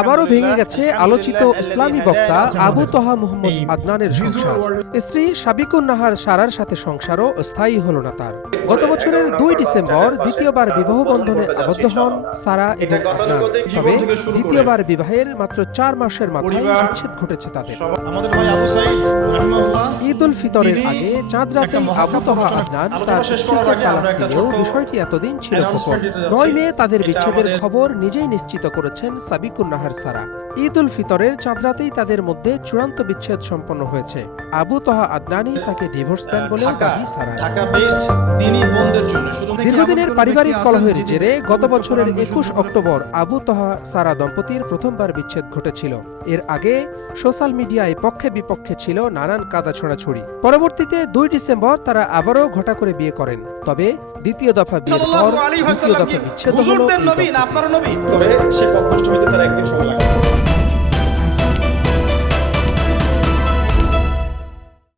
আবারও ভেঙে গেছে আলোচিত ইসলামী বক্তা আবু তহা মুহম্মদ আদনানের সংসার। স্ত্রী সাবিকুন নাহার সারার সাথে সংসারও স্থায়ী হল না তার। গত বছরের ২ ডিসেম্বর দ্বিতীয়বার বিবাহ বন্ধনে আবদ্ধ হন সারা এবং আদনান। তবে দ্বিতীয়বার বিবাহের মাত্র ৪ মাসের মাথায় বিচ্ছেদ ঘটেছে তাদের। ঈদ উল ফিতরের আগে চাঁদ রাতে আবু তহা আদনান তার স্ত্রীকে তালাক দিলেও বিষয়টি এতদিন ছিল গোপন। ৯ মে তাদের বিচ্ছেদের খবর নিজেই নিশ্চিত করেছেন সাবিকুন নাহার সারা। ঈদ উল ফিতরের চাঁদ রাতেই তাদের মধ্যে চূড়ান্ত বিচ্ছেদ সম্পন্ন হয়েছে। আবু তহা আদনানি তাকে ডিভোর্স দেন বলে দাবি সারার। দীর্ঘদিনের পারিবারিক কলহের জেরে গত বছরের ২১ অক্টোবর আবু তহা সারা দম্পতির প্রথমবার বিচ্ছেদ ঘটেছিল। এর আগে সোশ্যাল মিডিয়ায় পক্ষে বিপক্ষে ছিল নানান কাদা ছোড়াছুড়ি। পরবর্তীতে ২ ডিসেম্বর তারা আবারও ঘটা করে বিয়ে করেন। তবে দ্বিতীয় দফা বিয়ের পর দ্বিতীয় দফা বিচ্ছেদ হলো।